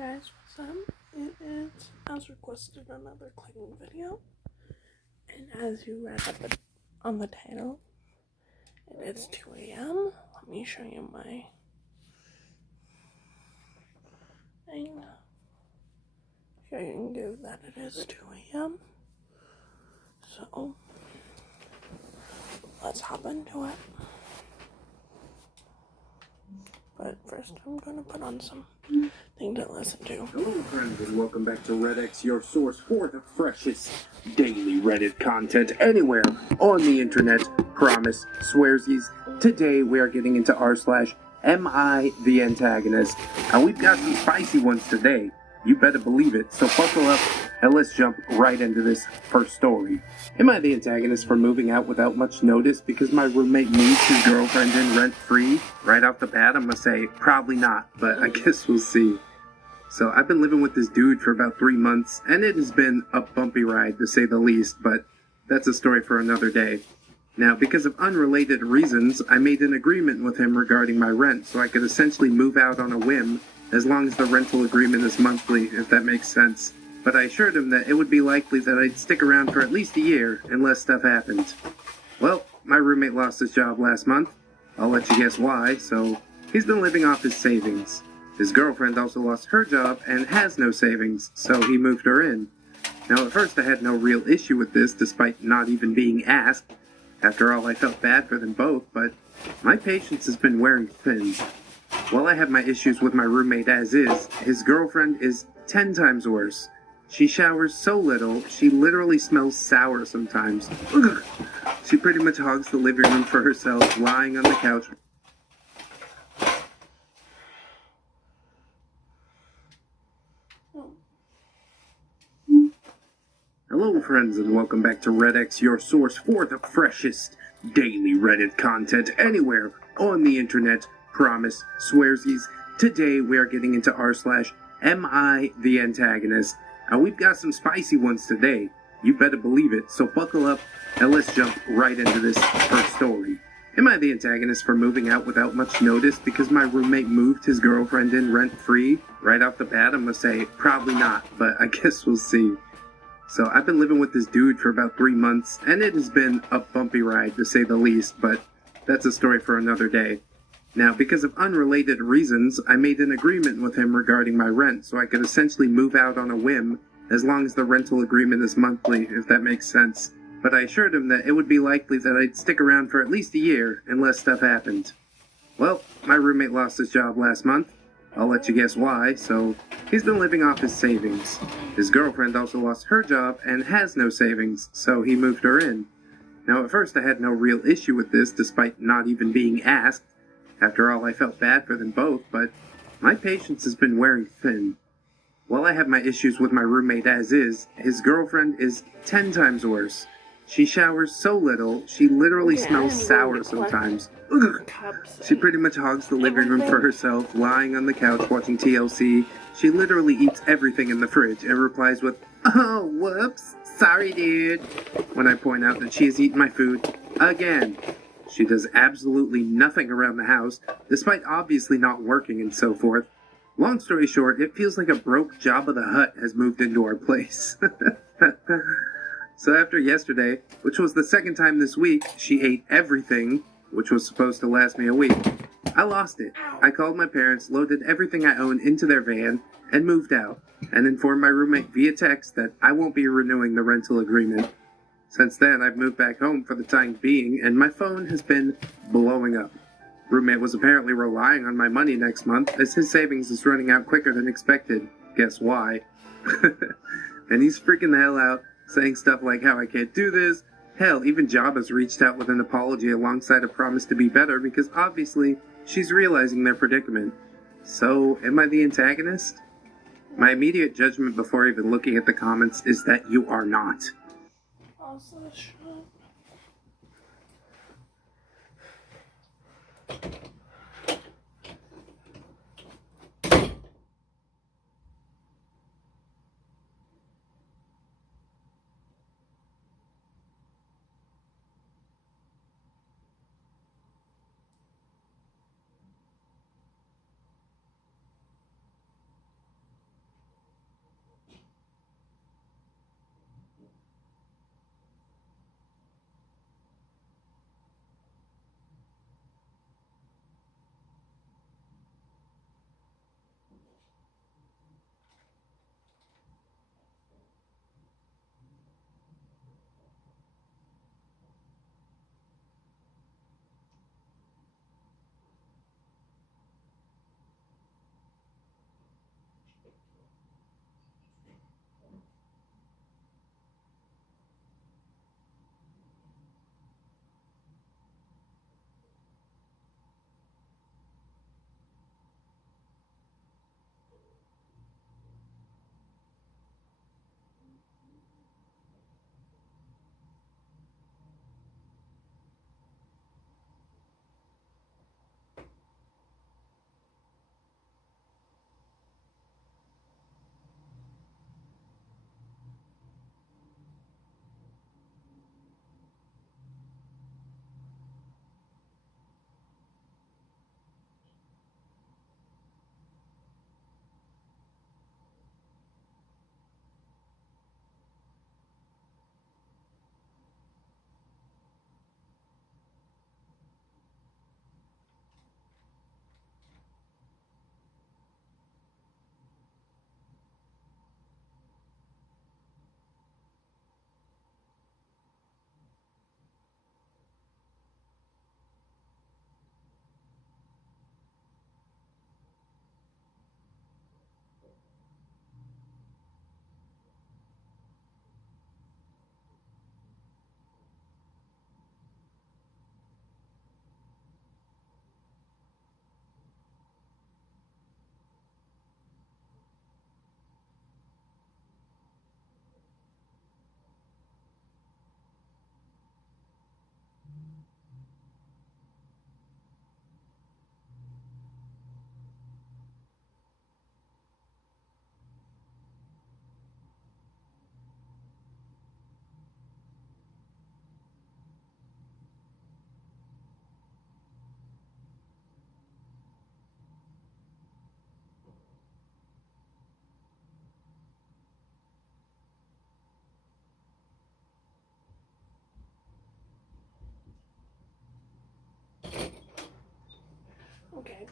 Guys, what's up? It is, as requested, another cleaning video. And as you read on the title, it is 2 a.m. Let me show you my thing. Show you that it is 2 a.m. So, let's hop into it. But first, I'm gonna put on some thing to listen to. Hello, friends, and welcome back to ReddX, your source for the freshest daily Reddit content anywhere on the internet. Promise, swearsies. Today, we are getting into r/Am I the Antagonist? And we've got some spicy ones today. You better believe it. So buckle up and let's jump right into this first story. Am I the antagonist for moving out without much notice because my roommate moves his girlfriend in rent-free? Right off the bat, I'm gonna say probably not, but I guess we'll see. So I've been living with this dude for about 3 months, and it has been a bumpy ride to say the least, but that's a story for another day. Now, because of unrelated reasons, I made an agreement with him regarding my rent, so I could essentially move out on a whim, as long as the rental agreement is monthly, if that makes sense. But I assured him that it would be likely that I'd stick around for at least a year, unless stuff happened. Well, my roommate lost his job last month. I'll let you guess why, so he's been living off his savings. His girlfriend also lost her job and has no savings, so he moved her in. Now, at first I had no real issue with this, despite not even being asked. After all, I felt bad for them both, but my patience has been wearing thin. While I have my issues with my roommate as is, his girlfriend is 10 times worse. She showers so little, she literally smells sour sometimes. Ugh. She pretty much hogs the living room for herself, lying on the couch. Hello, friends, and welcome back to ReddX, your source for the freshest daily Reddit content anywhere on the internet. Promise, swearsies. Today we are getting into r/Am I the Antagonist? And we've got some spicy ones today. You better believe it. So buckle up and let's jump right into this first story. Am I the antagonist for moving out without much notice because my roommate moved his girlfriend in rent-free? Right off the bat, I'm gonna say probably not, but I guess we'll see. So I've been living with this dude for about 3 months, and it has been a bumpy ride to say the least, but that's a story for another day. Now, because of unrelated reasons, I made an agreement with him regarding my rent, so I could essentially move out on a whim, as long as the rental agreement is monthly, if that makes sense. But I assured him that it would be likely that I'd stick around for at least a year, unless stuff happened. Well, my roommate lost his job last month. I'll let you guess why, so he's been living off his savings. His girlfriend also lost her job and has no savings, so he moved her in. Now, at first I had no real issue with this, despite not even being asked. After all, I felt bad for them both, but my patience has been wearing thin. While I have my issues with my roommate as is, his girlfriend is 10 times worse. She showers so little, she literally smells sour sometimes. Ugh. She pretty much hogs the living room for herself, lying on the couch watching TLC. She literally eats everything in the fridge and replies with, "Oh, whoops, sorry dude," when I point out that she has eaten my food again. She does absolutely nothing around the house, despite obviously not working and so forth. Long story short, it feels like a broke Jabba the Hutt has moved into our place. So after yesterday, which was the second time this week, she ate everything, which was supposed to last me a week. I lost it. I called my parents, loaded everything I own into their van, and moved out, and informed my roommate via text that I won't be renewing the rental agreement. Since then, I've moved back home for the time being, and my phone has been blowing up. Roommate was apparently relying on my money next month, as his savings is running out quicker than expected. Guess why? And he's freaking the hell out, saying stuff like how I can't do this. Hell, even Jabba's reached out with an apology alongside a promise to be better because obviously she's realizing their predicament. So, am I the antagonist? My immediate judgment before even looking at the comments is that you are not. Also, shut.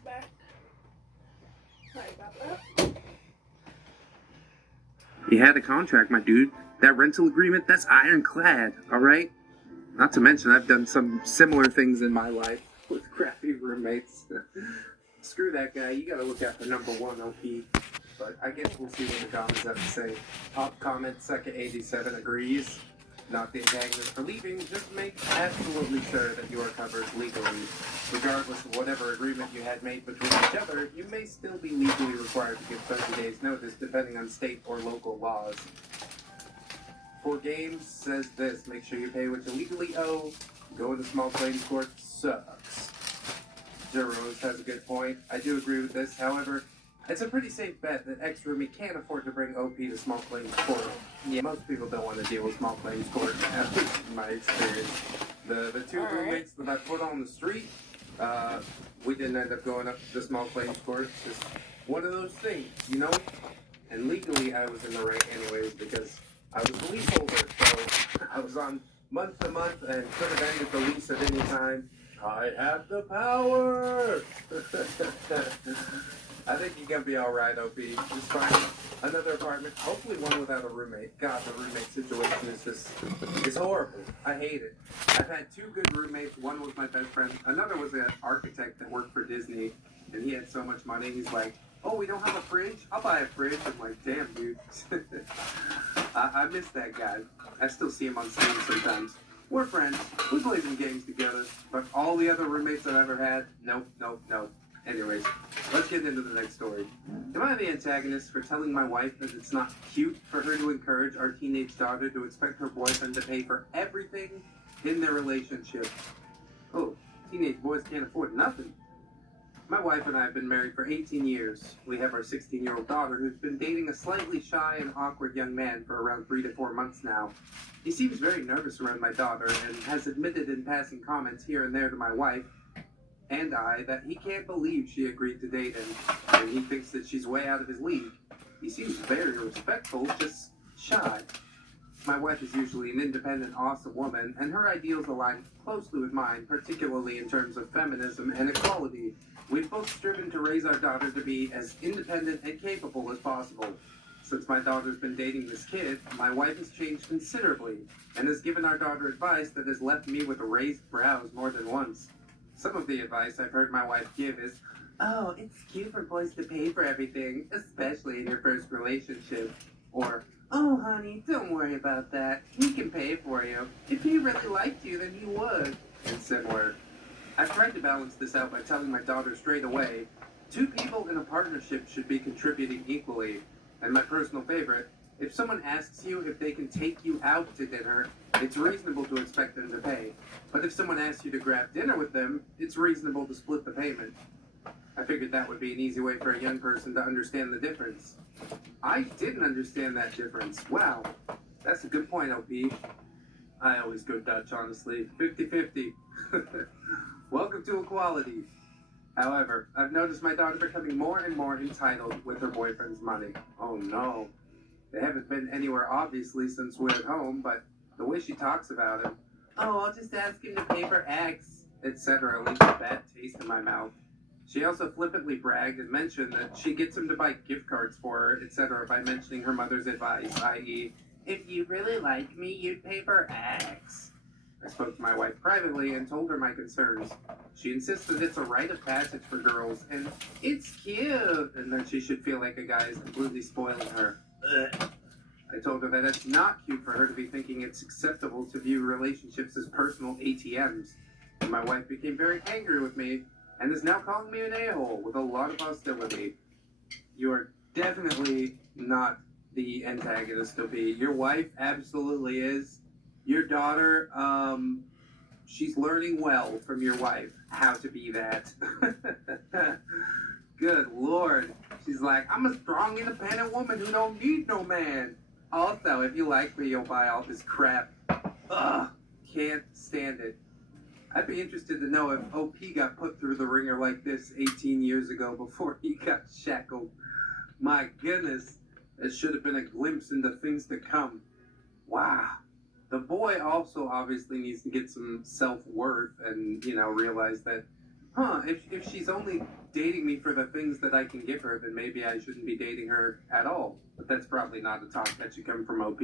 back. Sorry about that. You had a contract, my dude. That rental agreement, that's ironclad, alright? Not to mention, I've done some similar things in my life with crappy roommates. Screw that guy, you gotta look out for number one, OP. But I guess we'll see what the comments have to say. Top comment, Second87 agrees. Not the antagonist for leaving, just make absolutely sure that you are covered legally. Regardless of whatever agreement you had made between each other, you may still be legally required to give 30 days notice depending on state or local laws. For Games says this, make sure you pay what you legally owe. Going to small claims court sucks. Zeros has a good point. I do agree with this, however, it's a pretty safe bet that ex-roomie can't afford to bring OP to small claims court. Yeah, most people don't want to deal with small claims court, at least in my experience. The two roommates that I put on the street, we didn't end up going up to the small claims court. It's just one of those things, you know? And legally, I was in the right anyways because I was the leaseholder, so I was on month to month and could have ended the lease at any time. I have the power! I think you're gonna be alright, OP. Just find another apartment, hopefully one without a roommate. God, the roommate situation is just, it's horrible. I hate it. I've had two good roommates. One was my best friend. Another was an architect that worked for Disney, and he had so much money. He's like, oh, we don't have a fridge? I'll buy a fridge. I'm like, damn, dude. I miss that guy. I still see him on Steam sometimes. We're friends. We play some games together. But all the other roommates I've ever had, nope. Anyways, let's get into the next story. Am I the antagonist for telling my wife that it's not cute for her to encourage our teenage daughter to expect her boyfriend to pay for everything in their relationship? Oh, teenage boys can't afford nothing. My wife and I have been married for 18 years. We have our 16-year-old daughter who's been dating a slightly shy and awkward young man for around 3 to 4 months now. He seems very nervous around my daughter and has admitted in passing comments here and there to my wife and I that he can't believe she agreed to date him, and he thinks that she's way out of his league. He seems very respectful, just shy. My wife is usually an independent, awesome woman, and her ideals align closely with mine, particularly in terms of feminism and equality. We've both striven to raise our daughter to be as independent and capable as possible. Since my daughter's been dating this kid, my wife has changed considerably, and has given our daughter advice that has left me with raised brows more than once. Some of the advice I've heard my wife give is, oh, it's cute for boys to pay for everything, especially in your first relationship. Or, oh, honey, don't worry about that. He can pay for you. If he really liked you, then he would. And similar. I've tried to balance this out by telling my daughter straight away, two people in a partnership should be contributing equally. And my personal favorite, if someone asks you if they can take you out to dinner, it's reasonable to expect them to pay. But if someone asks you to grab dinner with them, it's reasonable to split the payment. I figured that would be an easy way for a young person to understand the difference. I didn't understand that difference. Wow, that's a good point, OP. I always go Dutch, honestly. 50-50. Welcome to equality. However, I've noticed my daughter becoming more and more entitled with her boyfriend's money. Oh no. They haven't been anywhere obviously since we're at home, but the way she talks about him, oh, I'll just ask him to pay for X, etc. leaves a bad taste in my mouth. She also flippantly bragged and mentioned that she gets him to buy gift cards for her, etc. by mentioning her mother's advice, i.e., if you really like me, you'd pay for X. I spoke to my wife privately and told her my concerns. She insisted it's a rite of passage for girls, and it's cute, and that she should feel like a guy is completely spoiling her. Ugh. I told her that it's not cute for her to be thinking it's acceptable to view relationships as personal ATMs. And my wife became very angry with me, and is now calling me an a-hole with a lot of hostility. You are definitely not the antagonist, OP. Your wife absolutely is. Your daughter, she's learning well from your wife how to be that. Good Lord. She's like, I'm a strong, independent woman who don't need no man. Also, if you like me, you'll buy all this crap. Ugh, can't stand it. I'd be interested to know if OP got put through the ringer like this 18 years ago before he got shackled. My goodness, it should have been a glimpse into things to come. Wow. The boy also obviously needs to get some self-worth and, realize that, if she's only dating me for the things that I can give her, then maybe I shouldn't be dating her at all. But that's probably not a talk that should come from OP.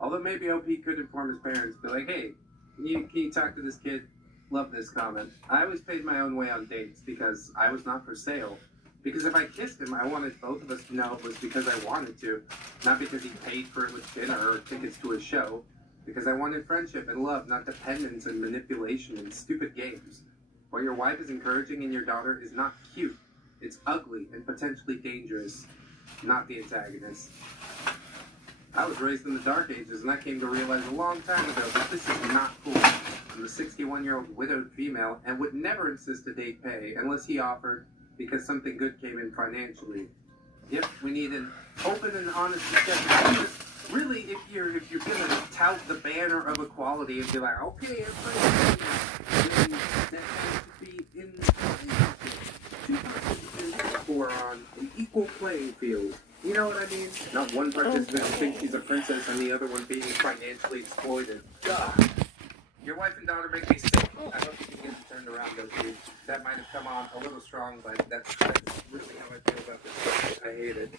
Although maybe OP could inform his parents, be like, hey, can you talk to this kid? Love this comment. I always paid my own way on dates because I was not for sale. Because if I kissed him, I wanted both of us to know it was because I wanted to, not because he paid for it with dinner or tickets to a show. Because I wanted friendship and love, not dependence and manipulation and stupid games. What your wife is encouraging in your daughter is not cute. It's ugly and potentially dangerous, not the antagonist. I was raised in the Dark Ages, and I came to realize a long time ago that this is not cool. I'm a 61-year-old widowed female and would never insist a date pay unless he offered because something good came in financially. Yep, we need an open and honest discussion. Because really, if you're gonna tout the banner of equality and be like, okay, everybody, then that has to be in two participants who are on an equal playing field. You know what I mean? Not one participant thinks she's a princess and the other one being financially exploited. God. Your wife and daughter make me sick. I hope you can get it turned around, though, that might have come on a little strong, but that's really how I feel about this. I hate it.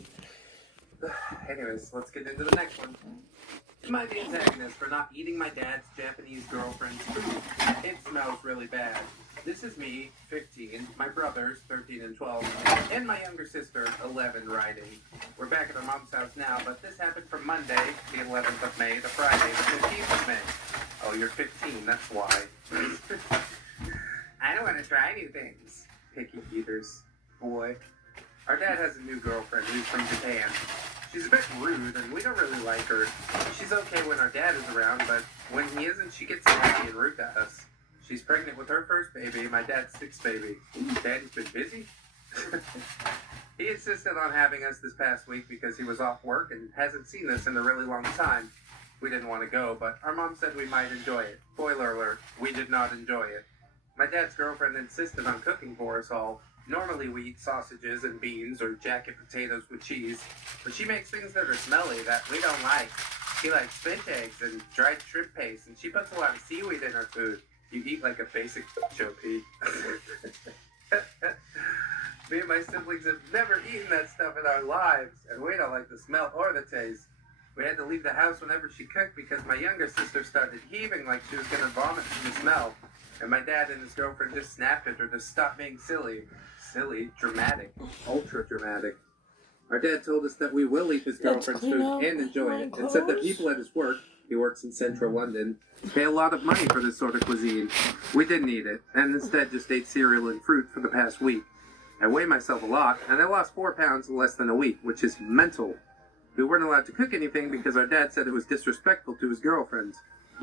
Anyways, let's get into the next one. Am I the antagonist for not eating my dad's Japanese girlfriend's food? It smells really bad. This is me, 15, my brothers, 13 and 12, and my younger sister, 11, riding. We're back at our mom's house now, but this happened from Monday, the 11th of May, to Friday, the 15th of May. Oh, you're 15, that's why. I don't want to try new things. Picky eaters. Boy. Our dad has a new girlfriend who's from Japan. She's a bit rude, and we don't really like her. She's okay when our dad is around, but when he isn't, she gets nasty and rude to us. She's pregnant with her first baby, my dad's sixth baby. Daddy's been busy? He insisted on having us this past week because he was off work and hasn't seen us in a really long time. We didn't want to go, but our mom said we might enjoy it. Spoiler alert, we did not enjoy it. My dad's girlfriend insisted on cooking for us all. Normally we eat sausages and beans or jacket potatoes with cheese, but she makes things that are smelly that we don't like. She likes fish eggs and dried shrimp paste, and she puts a lot of seaweed in her food. You eat like a basic Chopi. Me and my siblings have never eaten that stuff in our lives, and we don't like the smell or the taste. We had to leave the house whenever she cooked because my younger sister started heaving like she was going to vomit from the smell. And my dad and his girlfriend just snapped at her to stop being silly. Silly, dramatic, ultra dramatic. Our dad told us that we will eat his girlfriend's food and enjoy it, and said that people at his work, he works in central London, pay a lot of money for this sort of cuisine. We didn't eat it, and instead just ate cereal and fruit for the past week. I weigh myself a lot, and I lost 4 pounds in less than a week, which is mental. We weren't allowed to cook anything because our dad said it was disrespectful to his girlfriend.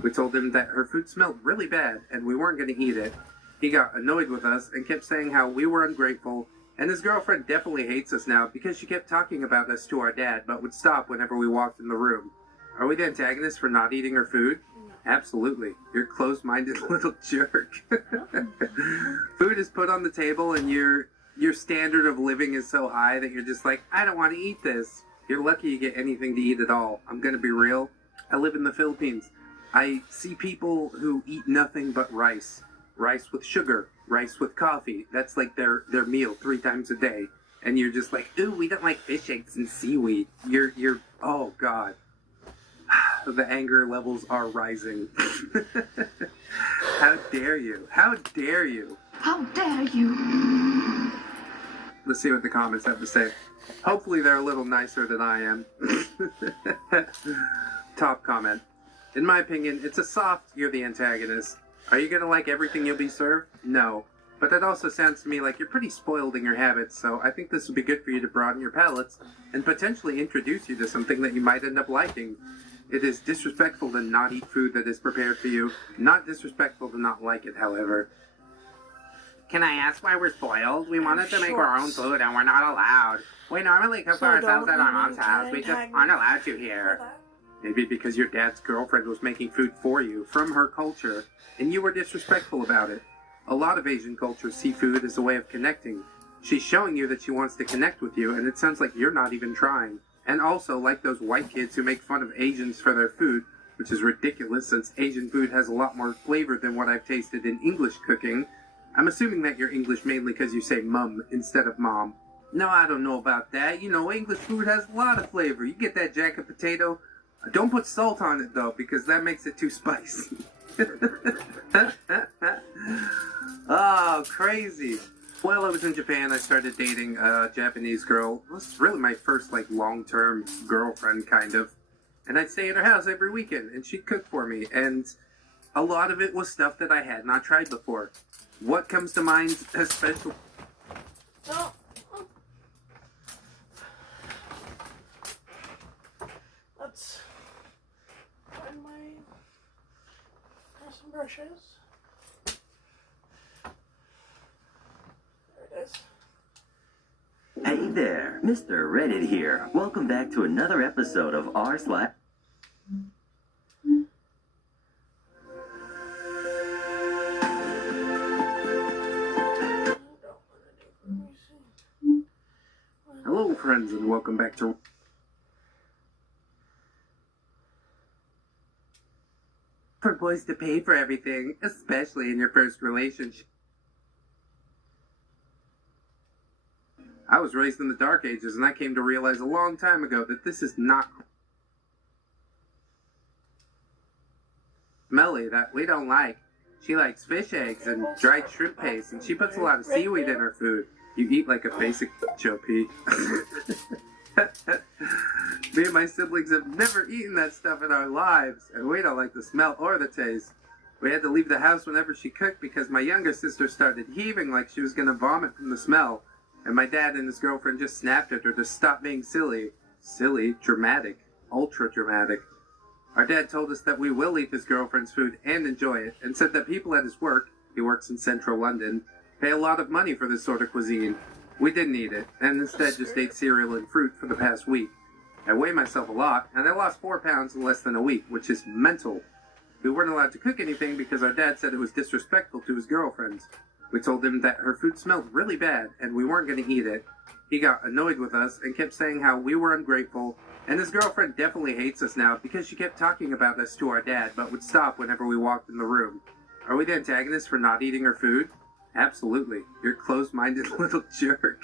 We told him that her food smelled really bad, and we weren't going to eat it. He got annoyed with us and kept saying how we were ungrateful, and his girlfriend definitely hates us now because she kept talking about us to our dad, but would stop whenever we walked in the room. Are we the antagonists for not eating her food? Absolutely. You're a closed-minded little jerk. Food is put on the table, and your standard of living is so high that you're just like, I don't want to eat this. You're lucky you get anything to eat at all. I'm going to be real. I live in the Philippines. I see people who eat nothing but rice. Rice with sugar, rice with coffee. That's like their meal 3 times a day. And you're just like, ooh, we don't like fish eggs and seaweed. You're, oh God. The anger levels are rising. How dare you? How dare you? How dare you? Let's see what the comments have to say. Hopefully they're a little nicer than I am. Top comment. In my opinion, it's a soft, you're the antagonist. Are you gonna like everything you'll be served? No. But that also sounds to me like you're pretty spoiled in your habits, so I think this would be good for you to broaden your palates and potentially introduce you to something that you might end up liking. It is disrespectful to not eat food that is prepared for you. Not disrespectful to not like it, however. Can I ask why we're spoiled? We wanted to make our own food and we're not allowed. We normally cook for ourselves at our mom's house. We just aren't allowed to here. Maybe because your dad's girlfriend was making food for you, from her culture, and you were disrespectful about it. A lot of Asian cultures see food as a way of connecting. She's showing you that she wants to connect with you, and it sounds like you're not even trying. And also, like those white kids who make fun of Asians for their food, which is ridiculous since Asian food has a lot more flavor than what I've tasted in English cooking, I'm assuming that you're English mainly because you say mum instead of mom. No, I don't know about that. You know, English food has a lot of flavor. You get that jacket potato. Don't put salt on it, though, because that makes it too spicy. Oh, crazy. While I was in Japan, I started dating a Japanese girl. It was really my first, long-term girlfriend, kind of. And I'd stay at her house every weekend, and she'd cook for me. And a lot of it was stuff that I had not tried before. What comes to mind, especially... Oh. Let's find some brushes. There it is. Hey there, Mr. Reddit here. Welcome back to another episode of r/. Hello, friends, and welcome back to... For boys to pay for everything, especially in your first relationship. I was raised in the Dark Ages, and I came to realize a long time ago that this is not smelly, that we don't like. She likes fish eggs and dried shrimp paste, and she puts a lot of seaweed in her food. You eat like a basic OP. Me and my siblings have never eaten that stuff in our lives, and we don't like the smell or the taste. We had to leave the house whenever she cooked because my younger sister started heaving like she was going to vomit from the smell, and my dad and his girlfriend just snapped at her to stop being silly. Silly, dramatic, ultra dramatic. Our dad told us that we will eat his girlfriend's food and enjoy it, and said that people at his work, he works in central London, pay a lot of money for this sort of cuisine. We didn't eat it, and instead just ate cereal and fruit for the past week. I weigh myself a lot, and I lost 4 pounds in less than a week, which is mental. We weren't allowed to cook anything because our dad said it was disrespectful to his girlfriends. We told him that her food smelled really bad, and we weren't going to eat it. He got annoyed with us and kept saying how we were ungrateful, and his girlfriend definitely hates us now because she kept talking about us to our dad, but would stop whenever we walked in the room. Are we the antagonists for not eating her food? Absolutely. You're a closed-minded little jerk.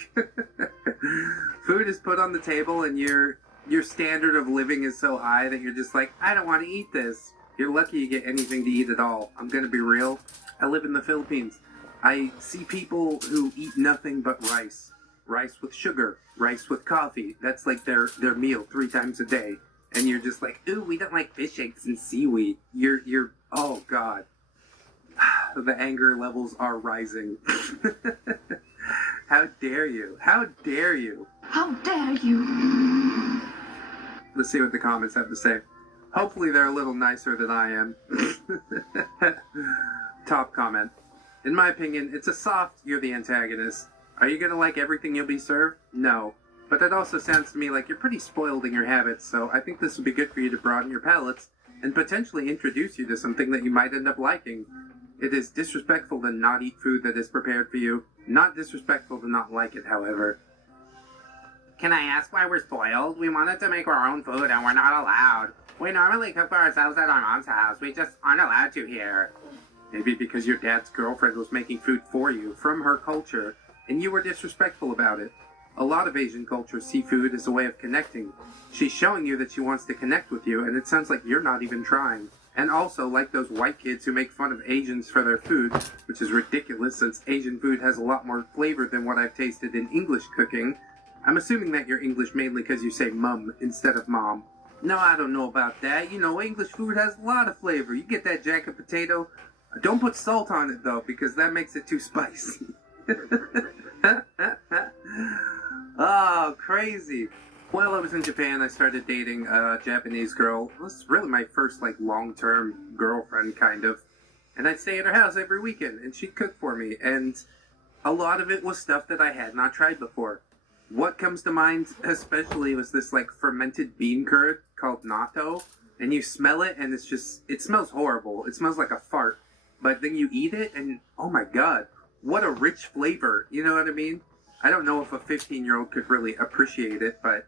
Food is put on the table and your standard of living is so high that you're just like, I don't want to eat this. You're lucky you get anything to eat at all. I'm gonna be real. I live in the Philippines. I see people who eat nothing but rice. Rice with sugar. Rice with coffee. That's like their meal 3 times a day. And you're just like, ooh, we don't like fish eggs and seaweed. You're, oh God. The anger levels are rising. How dare you? How dare you? How dare you? Let's see what the comments have to say. Hopefully they're a little nicer than I am. Top comment. In my opinion, it's a soft, you're the antagonist. Are you gonna like everything you'll be served? No. But that also sounds to me like you're pretty spoiled in your habits, so I think this would be good for you to broaden your palates and potentially introduce you to something that you might end up liking. It is disrespectful to not eat food that is prepared for you. Not disrespectful to not like it, however. Can I ask why we're spoiled? We wanted to make our own food and we're not allowed. We normally cook for ourselves at our mom's house. We just aren't allowed to here. Maybe because your dad's girlfriend was making food for you from her culture, and you were disrespectful about it. A lot of Asian cultures see food as a way of connecting. She's showing you that she wants to connect with you, and it sounds like you're not even trying. And also, like those white kids who make fun of Asians for their food, which is ridiculous since Asian food has a lot more flavor than what I've tasted in English cooking. I'm assuming that you're English mainly because you say mum instead of mom. No, I don't know about that. You know, English food has a lot of flavor. You get that jacket potato. Don't put salt on it, though, because that makes it too spicy. Oh, crazy. While I was in Japan, I started dating a Japanese girl. It was really my first, long-term girlfriend, kind of. And I'd stay at her house every weekend, and she'd cook for me. And a lot of it was stuff that I had not tried before. What comes to mind, especially, was this, fermented bean curd called natto. And you smell it, and it smells horrible. It smells like a fart. But then you eat it, and oh my God, what a rich flavor. You know what I mean? I don't know if a 15-year-old could really appreciate it, but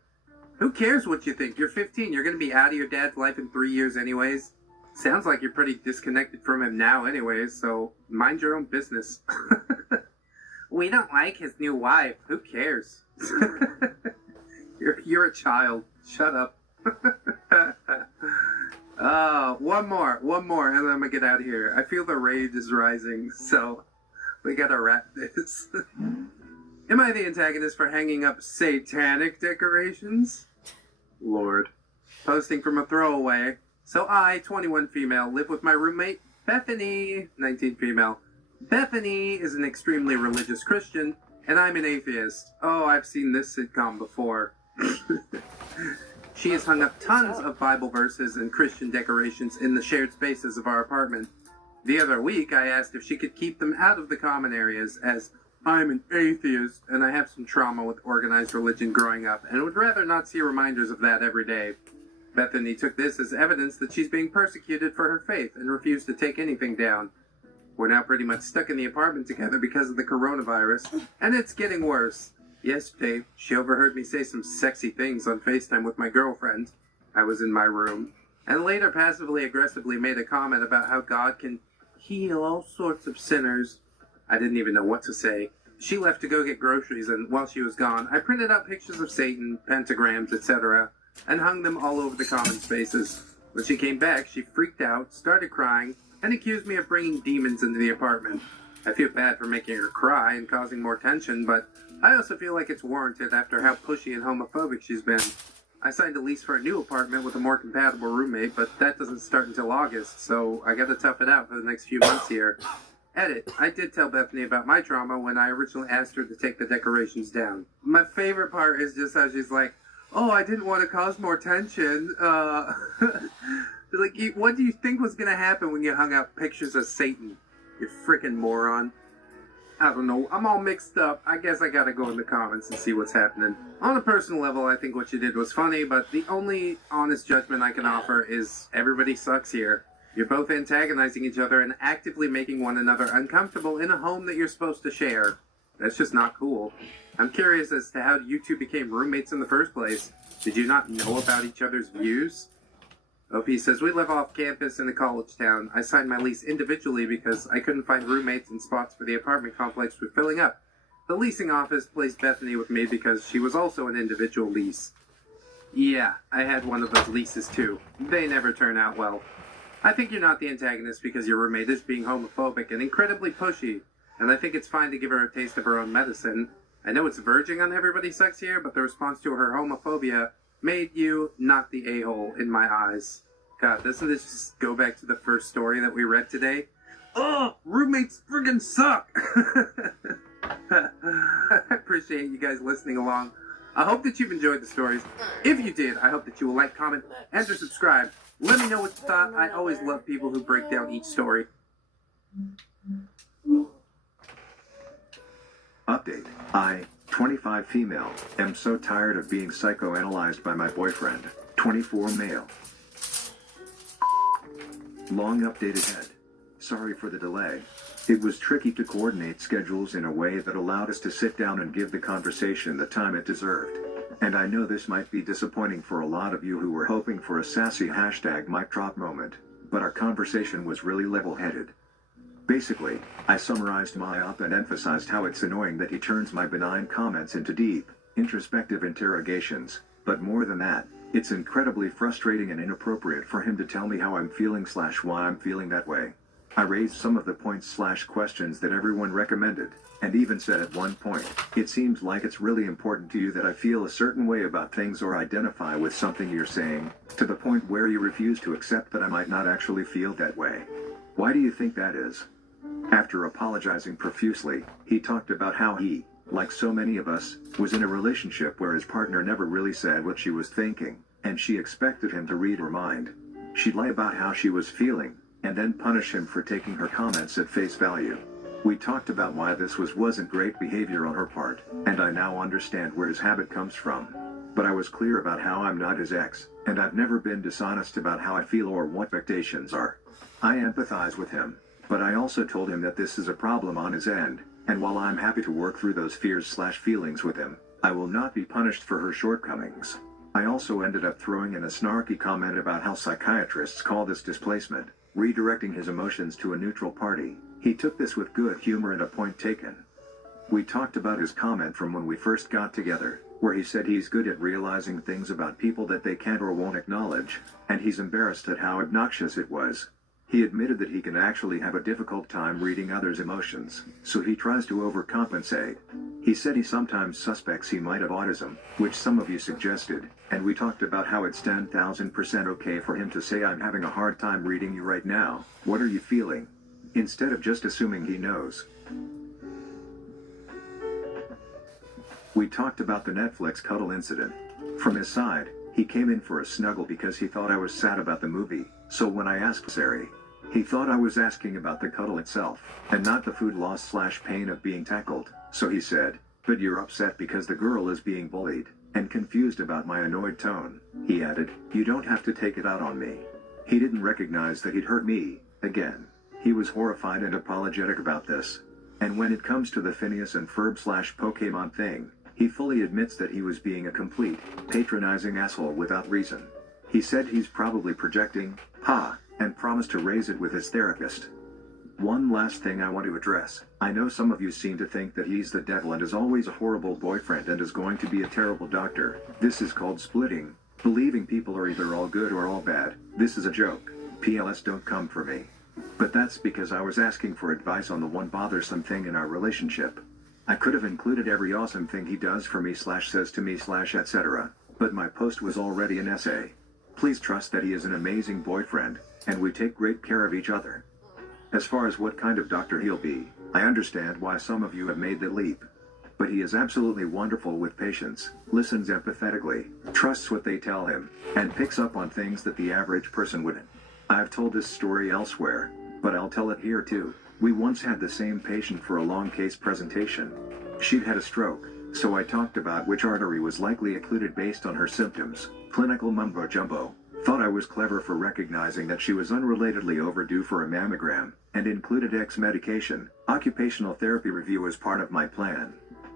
who cares what you think? You're 15. You're going to be out of your dad's life in 3 years anyways. Sounds like you're pretty disconnected from him now anyways, so mind your own business. We don't like his new wife. Who cares? You're a child. Shut up. One more, and then I'm gonna get out of here. I feel the rage is rising, so we gotta wrap this. Am I the antagonist for hanging up satanic decorations? Lord. Posting from a throwaway. So I, 21 female, live with my roommate, Bethany, 19 female. Bethany is an extremely religious Christian, and I'm an atheist. Oh, I've seen this sitcom before. She has hung up tons of Bible verses and Christian decorations in the shared spaces of our apartment. The other week, I asked if she could keep them out of the common areas, as I'm an atheist and I have some trauma with organized religion growing up and would rather not see reminders of that every day. Bethany took this as evidence that she's being persecuted for her faith and refused to take anything down. We're now pretty much stuck in the apartment together because of the coronavirus, and it's getting worse. Yesterday, she overheard me say some sexy things on FaceTime with my girlfriend. I was in my room, and later passively aggressively made a comment about how God can heal all sorts of sinners. I didn't even know what to say. She left to go get groceries, and while she was gone, I printed out pictures of Satan, pentagrams, etc., and hung them all over the common spaces. When she came back, she freaked out, started crying, and accused me of bringing demons into the apartment. I feel bad for making her cry and causing more tension, but I also feel like it's warranted after how pushy and homophobic she's been. I signed a lease for a new apartment with a more compatible roommate, but that doesn't start until August, so I gotta tough it out for the next few months here. Edit. I did tell Bethany about my trauma when I originally asked her to take the decorations down. My favorite part is just how she's like, oh, I didn't want to cause more tension. Like, what do you think was gonna happen when you hung out pictures of Satan? You freaking moron. I don't know. I'm all mixed up. I guess I gotta go in the comments and see what's happening. On a personal level, I think what you did was funny, but the only honest judgment I can offer is everybody sucks here. You're both antagonizing each other and actively making one another uncomfortable in a home that you're supposed to share. That's just not cool. I'm curious as to how you two became roommates in the first place. Did you not know about each other's views? OP says, we live off campus in a college town. I signed my lease individually because I couldn't find roommates and spots for the apartment complex were filling up. The leasing office placed Bethany with me because she was also an individual lease. Yeah, I had one of those leases too. They never turn out well. I think you're not the antagonist because your roommate is being homophobic and incredibly pushy, and I think it's fine to give her a taste of her own medicine. I know it's verging on everybody's sex here, but the response to her homophobia made you not the a-hole in my eyes. God, doesn't this just go back to the first story that we read today? Oh, roommates friggin' suck! I appreciate you guys listening along. I hope that you've enjoyed the stories. If you did, I hope that you will like, comment, and or subscribe. Let me know what you thought. I always love people who break down each story. Update. I, 25 female, am so tired of being psychoanalyzed by my boyfriend, 24 male. Long updated head. Sorry for the delay. It was tricky to coordinate schedules in a way that allowed us to sit down and give the conversation the time it deserved. And I know this might be disappointing for a lot of you who were hoping for a sassy hashtag mic drop moment, but our conversation was really level-headed. Basically, I summarized my op and emphasized how it's annoying that he turns my benign comments into deep, introspective interrogations, but more than that, it's incredibly frustrating and inappropriate for him to tell me how I'm feeling / why I'm feeling that way. I raised some of the points / questions that everyone recommended, and even said at one point, it seems like it's really important to you that I feel a certain way about things or identify with something you're saying, to the point where you refuse to accept that I might not actually feel that way. Why do you think that is? After apologizing profusely, he talked about how he, like so many of us, was in a relationship where his partner never really said what she was thinking, and she expected him to read her mind. She'd lie about how she was feeling, and then punish him for taking her comments at face value. We talked about why this wasn't great behavior on her part, and I now understand where his habit comes from. But I was clear about how I'm not his ex, and I've never been dishonest about how I feel or what expectations are. I empathize with him, but I also told him that this is a problem on his end, and while I'm happy to work through those fears / feelings with him, I will not be punished for her shortcomings. I also ended up throwing in a snarky comment about how psychiatrists call this displacement, redirecting his emotions to a neutral party. He took this with good humor and a point taken. We talked about his comment from when we first got together, where he said he's good at realizing things about people that they can't or won't acknowledge, and he's embarrassed at how obnoxious it was. He admitted that he can actually have a difficult time reading others' emotions, so he tries to overcompensate. He said he sometimes suspects he might have autism, which some of you suggested, and we talked about how it's 10,000% okay for him to say, "I'm having a hard time reading you right now, what are you feeling?" instead of just assuming he knows. We talked about the Netflix cuddle incident. From his side, he came in for a snuggle because he thought I was sad about the movie, so when I asked Sari, he thought I was asking about the cuddle itself, and not the food loss/pain of being tackled, so he said, "But you're upset because the girl is being bullied," and confused about my annoyed tone. He added, "You don't have to take it out on me." He didn't recognize that he'd hurt me, again. He was horrified and apologetic about this. And when it comes to the Phineas and Ferb/Pokemon thing, he fully admits that he was being a complete, patronizing asshole without reason. He said he's probably projecting, and promised to raise it with his therapist. One last thing I want to address. I know some of you seem to think that he's the devil and is always a horrible boyfriend and is going to be a terrible doctor. This is called splitting, believing people are either all good or all bad. This is a joke. PLS, don't come for me. But that's because I was asking for advice on the one bothersome thing in our relationship. I could have included every awesome thing he does for me/says to me/etc., but my post was already an essay. Please trust that he is an amazing boyfriend, and we take great care of each other. As far as what kind of doctor he'll be, I understand why some of you have made the leap. But he is absolutely wonderful with patients, listens empathetically, trusts what they tell him, and picks up on things that the average person wouldn't. I've told this story elsewhere, but I'll tell it here too. We once had the same patient for a long case presentation. She'd had a stroke, so I talked about which artery was likely occluded based on her symptoms. Clinical mumbo jumbo. Thought I was clever for recognizing that she was unrelatedly overdue for a mammogram, and included X medication, occupational therapy review as part of my plan.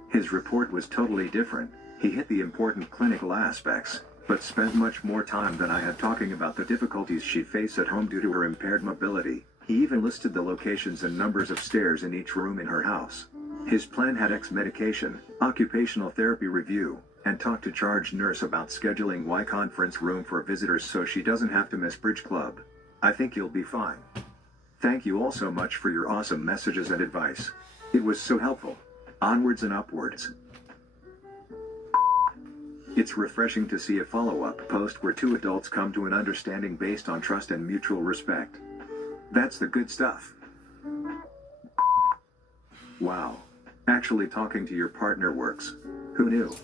His report was totally different. He hit the important clinical aspects, but spent much more time than I had talking about the difficulties she faced at home due to her impaired mobility. He even listed the locations and numbers of stairs in each room in her house. His plan had X medication, occupational therapy review, and talked to charge nurse about scheduling Y conference room for visitors so she doesn't have to miss bridge club. I think you'll be fine. Thank you all so much for your awesome messages and advice. It was so helpful. Onwards and upwards. It's refreshing to see a follow-up post where two adults come to an understanding based on trust and mutual respect. That's the good stuff. Wow. Actually talking to your partner works. Who knew?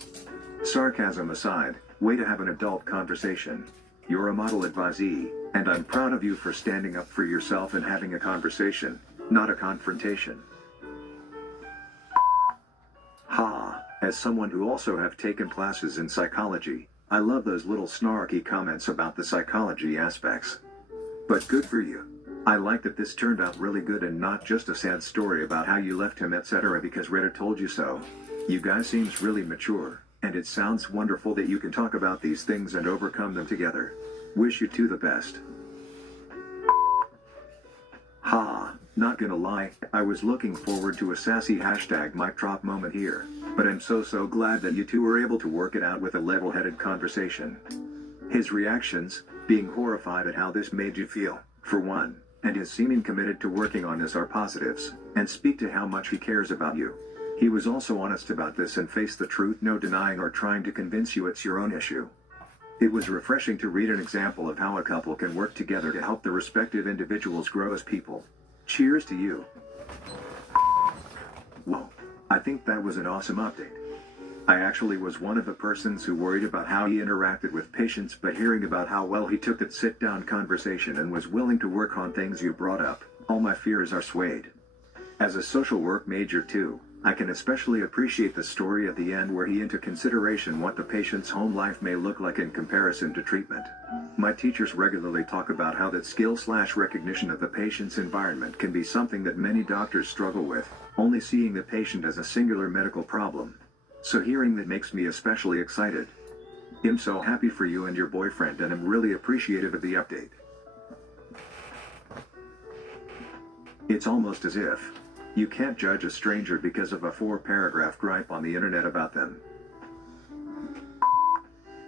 Sarcasm aside, way to have an adult conversation. You're a model advisee, and I'm proud of you for standing up for yourself and having a conversation, not a confrontation. As someone who also have taken classes in psychology, I love those little snarky comments about the psychology aspects. But good for you. I like that this turned out really good and not just a sad story about how you left him etc. because Reddit told you so. You guys seems really mature, and it sounds wonderful that you can talk about these things and overcome them together. Wish you two the best. Not gonna lie, I was looking forward to a sassy hashtag mic drop moment here, but I'm so glad that you two were able to work it out with a level-headed conversation. His reactions, being horrified at how this made you feel, for one, and his seeming committed to working on this are positives, and speak to how much he cares about you. He was also honest about this and faced the truth, no denying or trying to convince you it's your own issue. It was refreshing to read an example of how a couple can work together to help the respective individuals grow as people. Cheers to you. Well, I think that was an awesome update. I actually was one of the persons who worried about how he interacted with patients, but hearing about how well he took that sit-down conversation and was willing to work on things you brought up, all my fears are swayed. As a social work major too, I can especially appreciate the story at the end where he into consideration what the patient's home life may look like in comparison to treatment. My teachers regularly talk about how that skill/recognition of the patient's environment can be something that many doctors struggle with, only seeing the patient as a singular medical problem. So hearing that makes me especially excited. I'm so happy for you and your boyfriend and I'm really appreciative of the update. It's almost as if you can't judge a stranger because of a 4-paragraph gripe on the internet about them.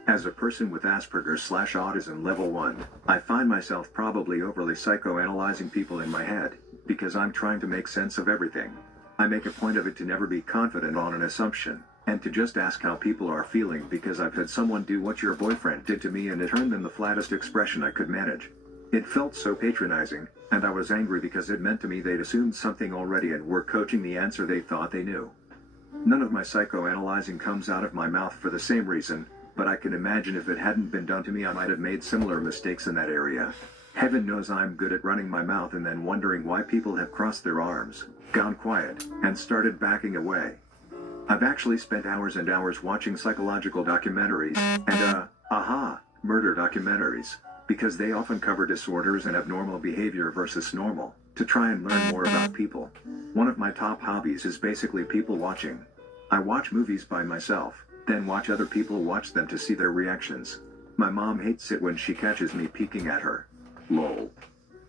As a person with Asperger's/autism level 1, I find myself probably overly psychoanalyzing people in my head, because I'm trying to make sense of everything. I make a point of it to never be confident on an assumption, and to just ask how people are feeling because I've had someone do what your boyfriend did to me and it turned them the flattest expression I could manage. It felt so patronizing, and I was angry because it meant to me they'd assumed something already and were coaching the answer they thought they knew. None of my psychoanalyzing comes out of my mouth for the same reason, but I can imagine if it hadn't been done to me I might have made similar mistakes in that area. Heaven knows I'm good at running my mouth and then wondering why people have crossed their arms, gone quiet, and started backing away. I've actually spent hours and hours watching psychological documentaries, and murder documentaries, because they often cover disorders and abnormal behavior versus normal, to try and learn more about people. One of my top hobbies is basically people watching. I watch movies by myself, then watch other people watch them to see their reactions. My mom hates it when she catches me peeking at her. Lol.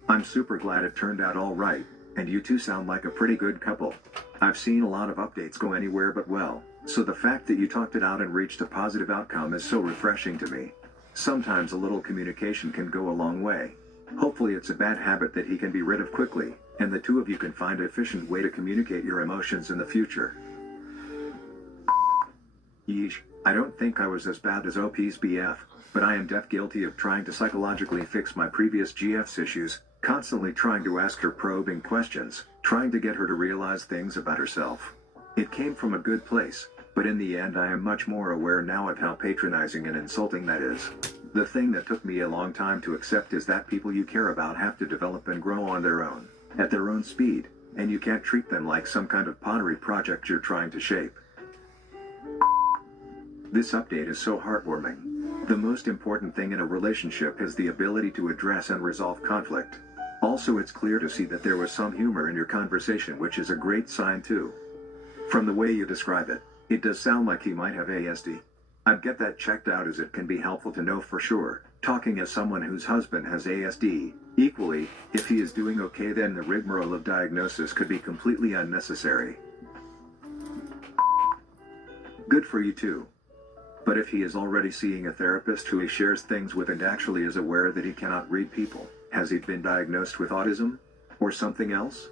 I'm super glad it turned out all right, and you two sound like a pretty good couple. I've seen a lot of updates go anywhere but well, so the fact that you talked it out and reached a positive outcome is so refreshing to me. Sometimes a little communication can go a long way. Hopefully it's a bad habit that he can be rid of quickly, and the two of you can find an efficient way to communicate your emotions in the future. Yeesh, I don't think I was as bad as OP's BF, but I am guilty of trying to psychologically fix my previous GF's issues, constantly trying to ask her probing questions, trying to get her to realize things about herself. It came from a good place, but in the end I am much more aware now of how patronizing and insulting that is. The thing that took me a long time to accept is that people you care about have to develop and grow on their own, at their own speed, and you can't treat them like some kind of pottery project you're trying to shape. This update is so heartwarming. The most important thing in a relationship is the ability to address and resolve conflict. Also, it's clear to see that there was some humor in your conversation, which is a great sign too. From the way you describe it, it does sound like he might have ASD. I'd get that checked out as it can be helpful to know for sure, talking as someone whose husband has ASD. Equally, if he is doing okay, then the rigmarole of diagnosis could be completely unnecessary. Good for you too. But if he is already seeing a therapist who he shares things with and actually is aware that he cannot read people, has he been diagnosed with autism? Or something else?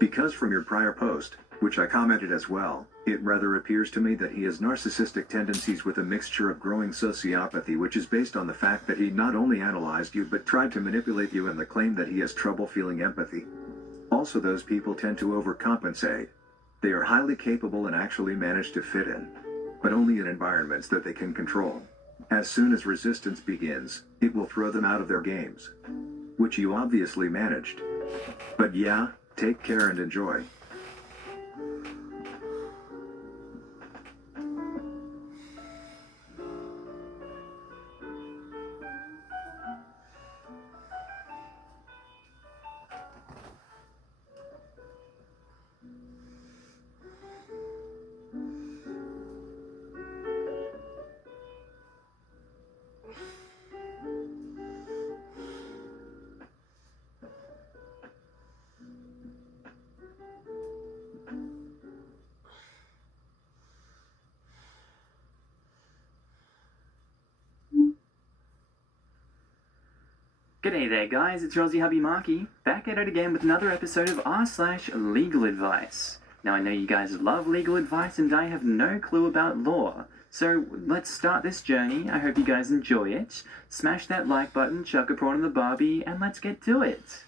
Because from your prior post, which I commented as well, it rather appears to me that he has narcissistic tendencies with a mixture of growing sociopathy, which is based on the fact that he not only analyzed you but tried to manipulate you, and the claim that he has trouble feeling empathy. Also, those people tend to overcompensate. They are highly capable and actually manage to fit in, but only in environments that they can control. As soon as resistance begins, it will throw them out of their games. Which you obviously managed. But yeah, take care and enjoy. G'day there guys, it's Rosie Hubby Marky, back at it again with another episode of r/legal advice. Now I know you guys love legal advice and I have no clue about law, so let's start this journey. I hope you guys enjoy it. Smash that like button, chuck a prawn in the Barbie, and let's get to it.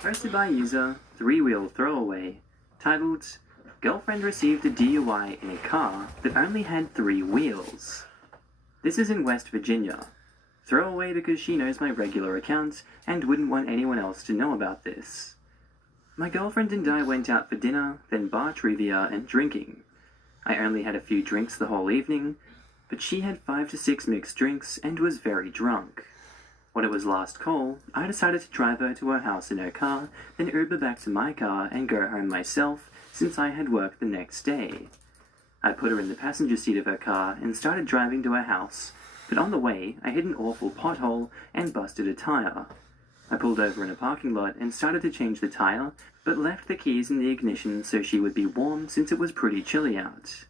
Posted by user 3Wheel Throwaway, titled, Girlfriend received a DUI in a car that only had 3 wheels. This is in West Virginia. Throwaway because she knows my regular account and wouldn't want anyone else to know about this. My girlfriend and I went out for dinner, then bar trivia and drinking. I only had a few drinks the whole evening, but she had 5 to 6 mixed drinks and was very drunk. When it was last call, I decided to drive her to her house in her car, then Uber back to my car and go home myself since I had work the next day. I put her in the passenger seat of her car and started driving to her house, but on the way, I hit an awful pothole and busted a tire. I pulled over in a parking lot and started to change the tire, but left the keys in the ignition so she would be warm since it was pretty chilly out.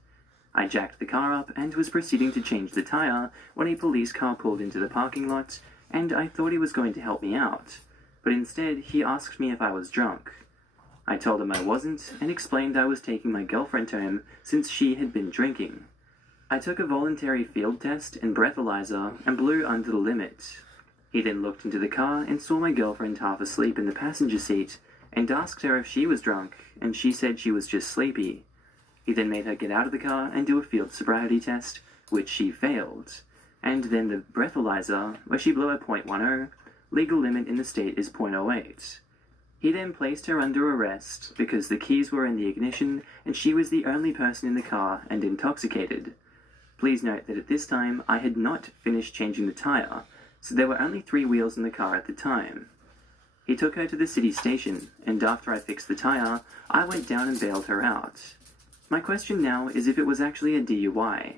I jacked the car up and was proceeding to change the tire when a police car pulled into the parking lot, and I thought he was going to help me out, but instead he asked me if I was drunk. I told him I wasn't and explained I was taking my girlfriend home since she had been drinking. I took a voluntary field test and breathalyzer and blew under the limit. He then looked into the car and saw my girlfriend half asleep in the passenger seat and asked her if she was drunk, and she said she was just sleepy. He then made her get out of the car and do a field sobriety test, which she failed, and then the breathalyzer, where she blew a .10, legal limit in the state is .08. He then placed her under arrest because the keys were in the ignition and she was the only person in the car and intoxicated. Please note that at this time I had not finished changing the tire, so there were only 3 wheels in the car at the time. He took her to the city station, and after I fixed the tire, I went down and bailed her out. My question now is if it was actually a DUI.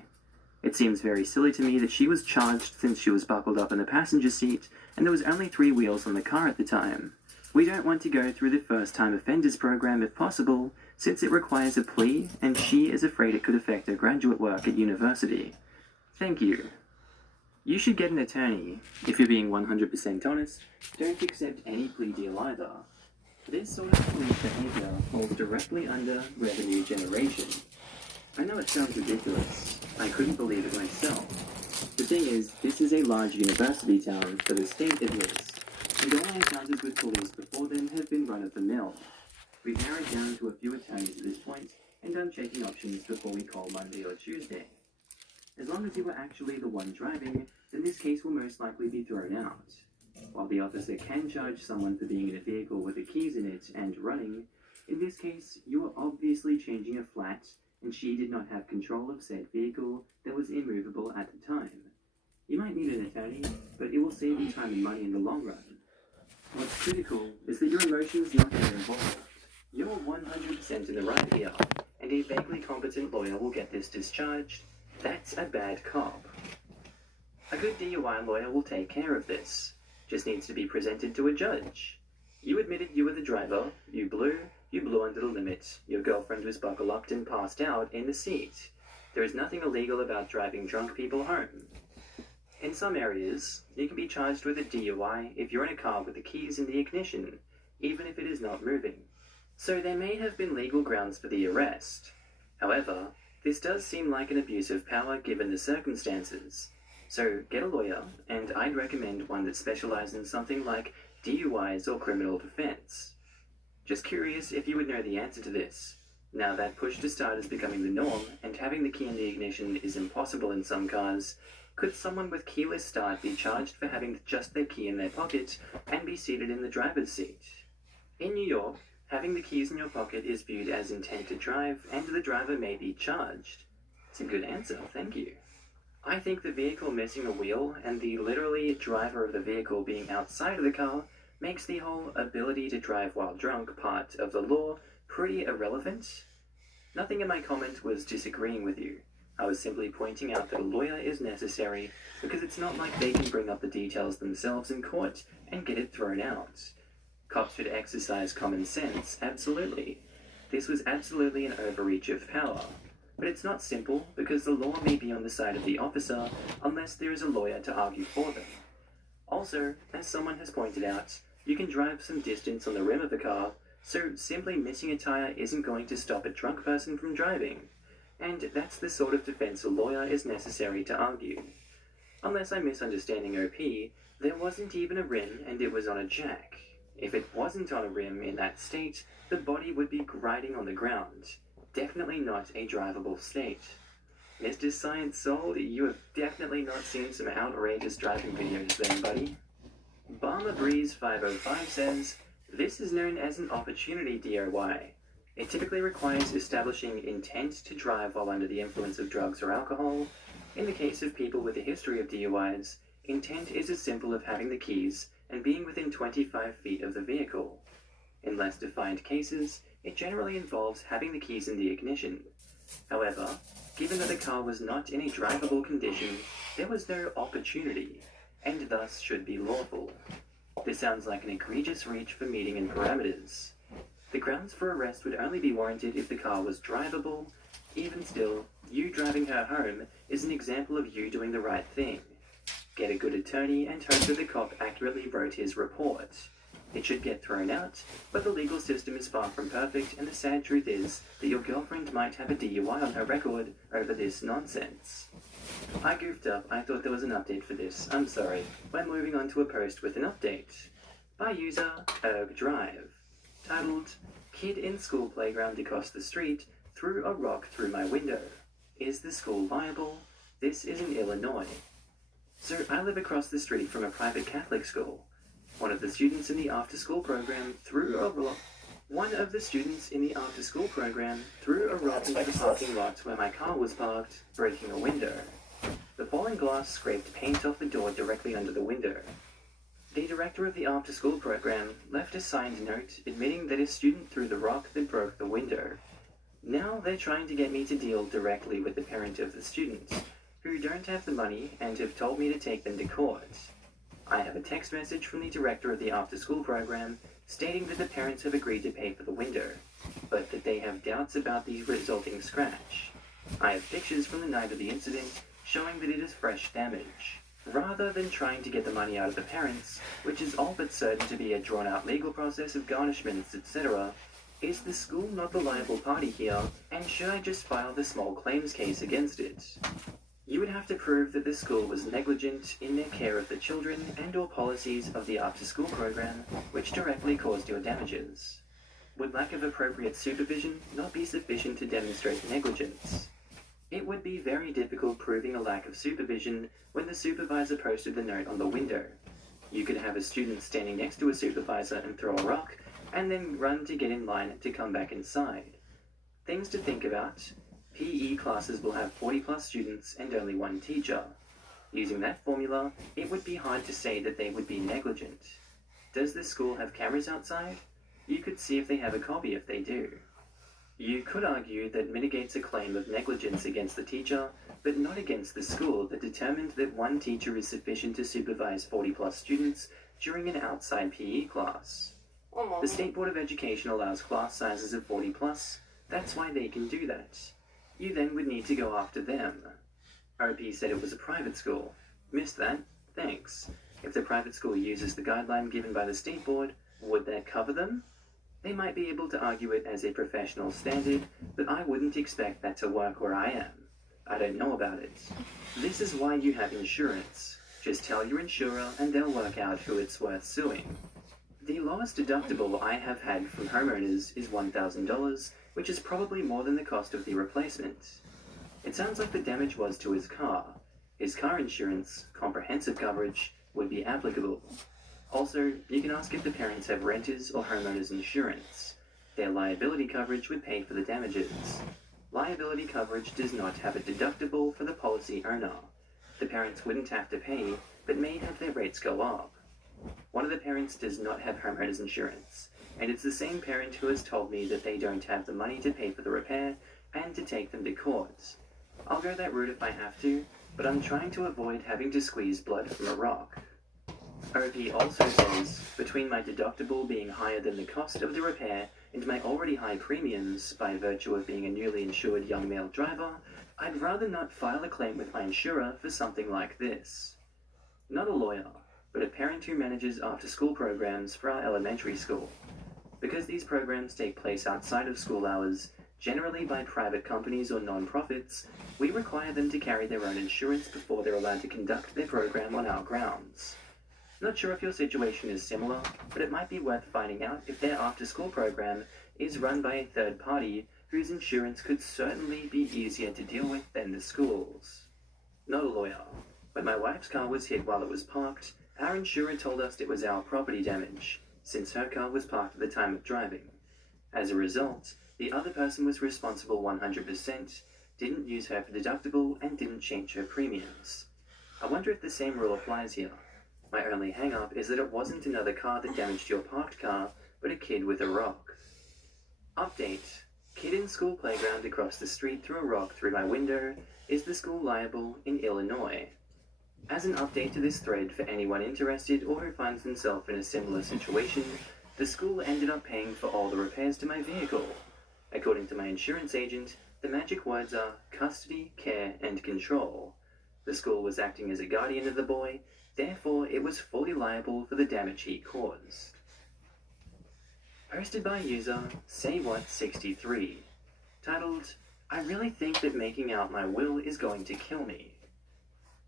It seems very silly to me that she was charged since she was buckled up in the passenger seat and there was only 3 wheels on the car at the time. We don't want to go through the first-time offenders program if possible, since it requires a plea and she is afraid it could affect her graduate work at university. Thank you. You should get an attorney. If you're being 100% honest, don't accept any plea deal either. This sort of police behavior falls directly under revenue generation. I know it sounds ridiculous. I couldn't believe it myself. The thing is, this is a large university town for the state at least, and all encounters with police before then have been run-of-the-mill. We've narrowed down to a few attorneys at this point, and I'm checking options before we call Monday or Tuesday. As long as you were actually the one driving, then this case will most likely be thrown out. While the officer can charge someone for being in a vehicle with the keys in it and running, in this case, you were obviously changing a flat, and she did not have control of said vehicle that was immovable at the time. You might need an attorney, but it will save you time and money in the long run. What's critical is that your emotions not get involved. You're 100% in the right here, and a vaguely competent lawyer will get this discharged. That's a bad cop. A good DUI lawyer will take care of this. Just needs to be presented to a judge. You admitted you were the driver, you blew under the limit, your girlfriend was buckle upped and passed out in the seat. There is nothing illegal about driving drunk people home. In some areas, you can be charged with a DUI if you're in a car with the keys in the ignition, even if it is not moving. So there may have been legal grounds for the arrest. However, this does seem like an abuse of power given the circumstances. So get a lawyer, and I'd recommend one that specializes in something like DUIs or criminal defense. Just curious if you would know the answer to this. Now that push to start is becoming the norm, and having the key in the ignition is impossible in some cars, could someone with keyless start be charged for having just their key in their pocket and be seated in the driver's seat? In New York, having the keys in your pocket is viewed as intent to drive, and the driver may be charged. It's a good answer, thank you. I think the vehicle missing a wheel and the literally driver of the vehicle being outside of the car makes the whole ability to drive while drunk part of the law pretty irrelevant. Nothing in my comment was disagreeing with you. I was simply pointing out that a lawyer is necessary because it's not like they can bring up the details themselves in court and get it thrown out. Cops should exercise common sense, absolutely. This was absolutely an overreach of power. But it's not simple because the law may be on the side of the officer unless there is a lawyer to argue for them. Also, as someone has pointed out, you can drive some distance on the rim of the car, so simply missing a tire isn't going to stop a drunk person from driving. And that's the sort of defense a lawyer is necessary to argue. Unless I'm misunderstanding OP, there wasn't even a rim and it was on a jack. If it wasn't on a rim in that state, the body would be grinding on the ground. Definitely not a drivable state. Mr. Science Soul, you have definitely not seen some outrageous driving videos then, buddy. Barmer Breeze 505 says, this is known as an opportunity DOI. It typically requires establishing intent to drive while under the influence of drugs or alcohol. In the case of people with a history of DUIs, intent is as simple as having the keys and being within 25 feet of the vehicle. In less defined cases, it generally involves having the keys in the ignition. However, given that the car was not in a drivable condition, there was no opportunity, and thus should be lawful. This sounds like an egregious reach for meeting in parameters. The grounds for arrest would only be warranted if the car was drivable. Even still, you driving her home is an example of you doing the right thing. Get a good attorney and hope that the cop accurately wrote his report. It should get thrown out, but the legal system is far from perfect, and the sad truth is that your girlfriend might have a DUI on her record over this nonsense. I goofed up. I thought there was an update for this. I'm sorry. We're moving on to a post with an update. By user ErgDrive. Titled, Kid in School Playground Across the Street Threw a Rock Through My Window. Is the school liable? This is in Illinois. So I live across the street from a private Catholic school. One of the students in the after-school program threw a rock into the parking lot where my car was parked, breaking a window. The falling glass scraped paint off the door directly under the window. The director of the after-school program left a signed note admitting that his student threw the rock that broke the window. Now they're trying to get me to deal directly with the parent of the student, who don't have the money and have told me to take them to court. I have a text message from the director of the after-school program stating that the parents have agreed to pay for the window, but that they have doubts about the resulting scratch. I have pictures from the night of the incident showing that it is fresh damage. Rather than trying to get the money out of the parents, which is all but certain to be a drawn-out legal process of garnishments, etc., is the school not the liable party here, and should I just file the small claims case against it? You would have to prove that the school was negligent in their care of the children and/or policies of the after-school program, which directly caused your damages. Would lack of appropriate supervision not be sufficient to demonstrate negligence? It would be very difficult proving a lack of supervision when the supervisor posted the note on the window. You could have a student standing next to a supervisor and throw a rock, and then run to get in line to come back inside. Things to think about. PE classes will have 40+ students and only one teacher. Using that formula, it would be hard to say that they would be negligent. Does the school have cameras outside? You could see if they have a copy if they do. You could argue that mitigates a claim of negligence against the teacher, but not against the school that determined that one teacher is sufficient to supervise 40+ students during an outside PE class. The State Board of Education allows class sizes of 40+, that's why they can do that. You then would need to go after them. OP said it was a private school. Missed that? Thanks. If the private school uses the guideline given by the State Board, would that cover them? They might be able to argue it as a professional standard, but I wouldn't expect that to work where I am. I don't know about it. This is why you have insurance. Just tell your insurer and they'll work out who it's worth suing. The lowest deductible I have had from homeowners is $1,000, which is probably more than the cost of the replacement. It sounds like the damage was to his car. His car insurance, comprehensive coverage, would be applicable. Also, you can ask if the parents have renters or homeowners insurance. Their liability coverage would pay for the damages. Liability coverage does not have a deductible for the policy owner. The parents wouldn't have to pay, but may have their rates go up. One of the parents does not have homeowners insurance, and it's the same parent who has told me that they don't have the money to pay for the repair and to take them to court. I'll go that route if I have to, but I'm trying to avoid having to squeeze blood from a rock. OP also says, between my deductible being higher than the cost of the repair and my already high premiums by virtue of being a newly insured young male driver, I'd rather not file a claim with my insurer for something like this. Not a lawyer, but a parent who manages after-school programs for our elementary school. Because these programs take place outside of school hours, generally by private companies or non-profits, we require them to carry their own insurance before they're allowed to conduct their program on our grounds. Not sure if your situation is similar, but it might be worth finding out if their after-school program is run by a third party whose insurance could certainly be easier to deal with than the school's. Not a lawyer. When my wife's car was hit while it was parked, our insurer told us it was our property damage, since her car was parked at the time of driving. As a result, the other person was responsible 100%, didn't use her for deductible, and didn't change her premiums. I wonder if the same rule applies here. My only hang-up is that it wasn't another car that damaged your parked car, but a kid with a rock. Update. Kid in school playground across the street threw a rock through my window. Is the school liable in Illinois? As an update to this thread for anyone interested or who finds themselves in a similar situation, the school ended up paying for all the repairs to my vehicle. According to my insurance agent, the magic words are custody, care, and control. The school was acting as a guardian of the boy, therefore it was fully liable for the damage he caused. Posted by user SayWhat63, titled, I really think that making out my will is going to kill me.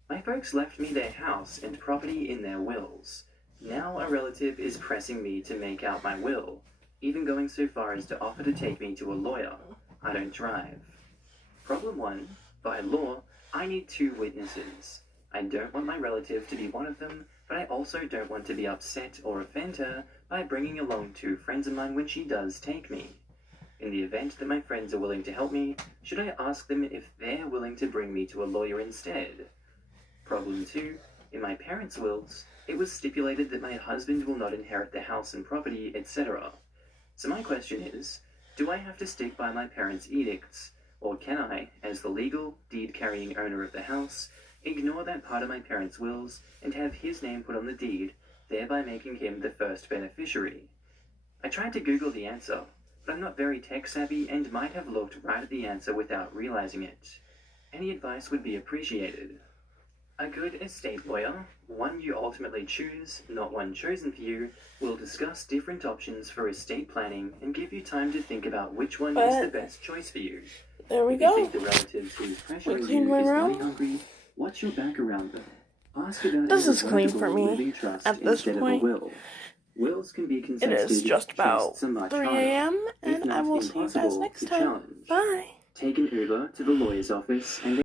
My folks left me their house and property in their wills. Now a relative is pressing me to make out my will, even going so far as to offer to take me to a lawyer. I don't drive. Problem 1. By law, I need 2 witnesses. I don't want my relative to be one of them, but I also don't want to be upset or offend her by bringing along 2 friends of mine when she does take me. In the event that my friends are willing to help me, should I ask them if they're willing to bring me to a lawyer instead? Problem 2. In my parents' wills, it was stipulated that my husband will not inherit the house and property, etc. So my question is, do I have to stick by my parents' edicts, or can I, as the legal, deed-carrying owner of the house, ignore that part of my parents' wills and have his name put on the deed, thereby making him the first beneficiary? I tried to Google the answer, but I'm not very tech-savvy and might have looked right at the answer without realizing it. Any advice would be appreciated. A good estate lawyer, one you ultimately choose, not one chosen for you, will discuss different options for estate planning and give you time to think about which one is the best choice for you. There we If you go. think the relatives who's pressuring cleaned you my is room. money hungry, what's your back around them? Ask about This a is clean for revocable me living trust at this instead point. of a will. Wills can be It contested. is just about trusts are much 3 harder, a.m. if and I not will see you guys impossible, next to time. challenge. Bye. Take an Uber to the lawyer's office and